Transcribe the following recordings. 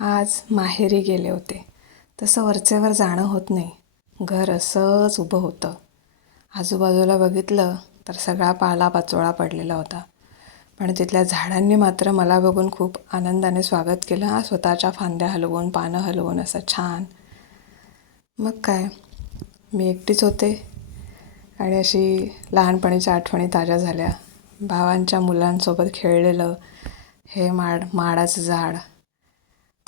आज माहेरी गेले होते. तसं वरचेवर जाणं होत नाही. घर असंच उभं होतं. आजूबाजूला बघितलं तर सगळा पाला पाचोळा पडलेला होता. पण तिथल्या झाडांनी मात्र मला बघून खूप आनंदाने स्वागत केलं. हा स्वतःच्या फांद्या हलवून पानं हलवून असं छान. मग काय? मी एकटीच होते. आणि अशी लहानपणीच्या आठवणी ताज्या झाल्या. भावांच्या मुलांसोबत खेळलेलं हे माड माडाचं झाड.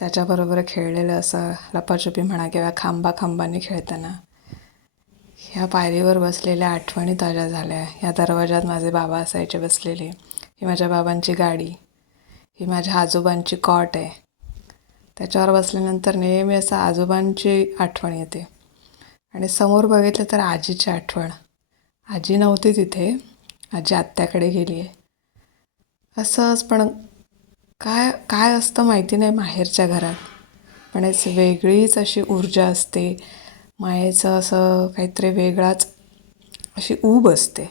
त्याच्याबरोबर खेळलेलं असं लपाछपी म्हणा किंवा खांबा खांबाने खेळताना ह्या पायरीवर बसलेल्या आठवणी ताज्या झाल्या. ह्या दरवाजात माझे बाबा असायचे बसलेले. ही माझ्या बाबांची गाडी. ही माझ्या आजोबांची कॉट आहे. त्याच्यावर बसल्यानंतर नेहमी असं आजोबांची आठवण येते. आणि समोर बघितलं तर आजीची आठवण. आजी नव्हती तिथे. आजी आत्याकडे गेली आहे असंच पण काय काय असतं माहिती नाही माहेरच्या घरात. पण एक वेगळीच अशी ऊर्जा असते. मायेचं असं काहीतरी वेगळाच अशी ऊब असते.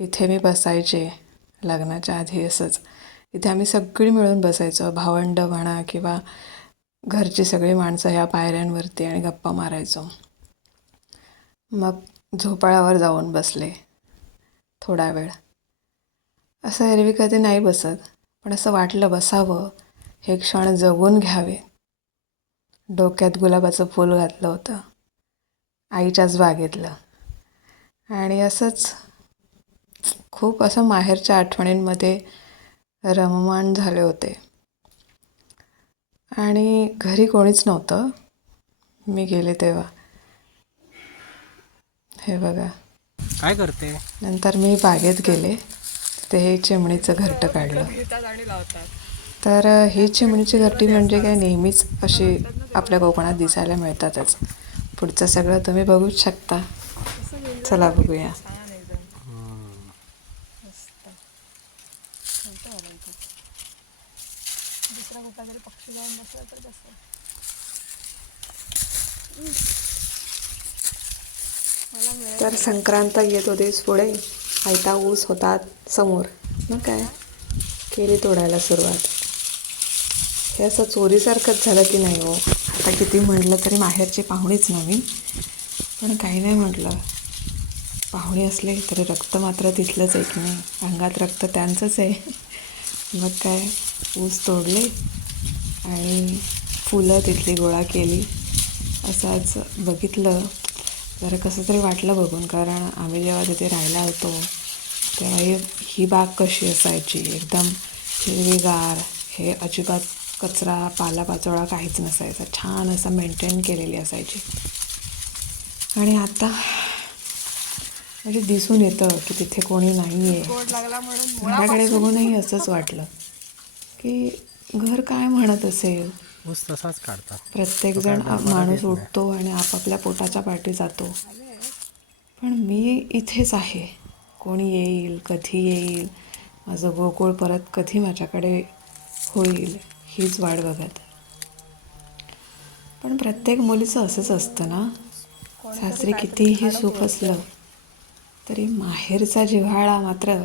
इथे मी बसायचे लग्नाच्या आधी असंच. इथे आम्ही सगळी मिळून बसायचो भावंड म्हणा किंवा घरची सगळी माणसं ह्या पायऱ्यांवरती आणि गप्पा मारायचो. मग झोपाळ्यावर जाऊन बसले थोडा वेळ. असं एरवी कधी नाही बसत. पण असं वाटलं बसावं हे क्षण जगून घ्यावे. डोक्यात गुलाबाचं फूल घातलं होतं. आईच्याच बागेतलं. आणि असंच खूप असं माहेरच्या आठवणींमध्ये रममाण झाले होते. आणि घरी कोणीच नव्हतं. मी गेले तेव्हा. हे बघा. काय करते? नंतर मी बागेत गेले. ते हे चिमणीचं घरटं काढलं. तर ही चिमणीची घरटी म्हणजे काय? नेहमीच अशी आपल्या कोकणात दिसायला मिळतातच. पुढचं सगळं तुम्ही बघूच शकता. चला बघूया. तर संक्रांत येत होतीच पुढे. आयता ऊस होता समोर. मग काय? केली तोडायला सुरुवात. हे असं चोरीसारखंच झालं की नाही हो? आता किती म्हटलं तरी माहेरची पाहुणीच नवीन पण काही नाही म्हटलं. पाहुणे असले तरी रक्त मात्र तिथलंच आहे की नाही. अंगात रक्त त्यांचंच आहे. मग काय? ऊस तोडले आणि फुलं तिथली गोळा केली. असं आज बघितलं. जरा कसं तरी वाटलं बघून कारण आम्ही जेव्हा तिथे राहायला होतो तेव्हा ही ही बाग कशी असायची? एकदम हिरवीगार हे अजिबात कचरा पालापाचोळा काहीच नसायचा. छान असं मेंटेन केलेली असायची. आणि आता म्हणजे दिसून येतं की तिथे कोणी नाही आहे घराकडे बघूनही असंच वाटलं की घर काय म्हणत असेल? ऊस तसाच काढतात. प्रत्येकजण माणूस उठतो आणि आपापल्या पोटाच्या पाठी जातो. पण मी इथेच आहे. कोणी येईल कधी येईल माझं गोकुळ परत कधी माझ्याकडे होईल हीच वाट बघत. पण प्रत्येक मुलीचं असंच असतं ना. सासरी कितीही सुख असलं तरी माहेरचा जिव्हाळा मात्र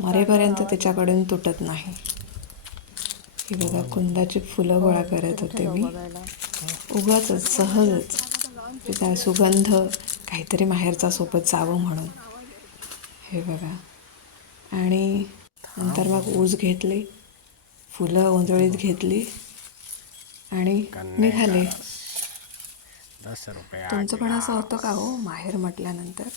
मरेपर्यंत तिच्याकडून तुटत नाही. ही बघा कुंदाची फुलं गोळा करत होते मी. उगाच सहजच तिचा सुगंध काहीतरी माहेरचा सोबत जावं म्हणून. हे बघा. आणि नंतर मग ऊस घेतले फुलं ओंजळीत घेतली आणि निघाले. तुमचं पण असं होतं का हो माहेर म्हटल्यानंतर?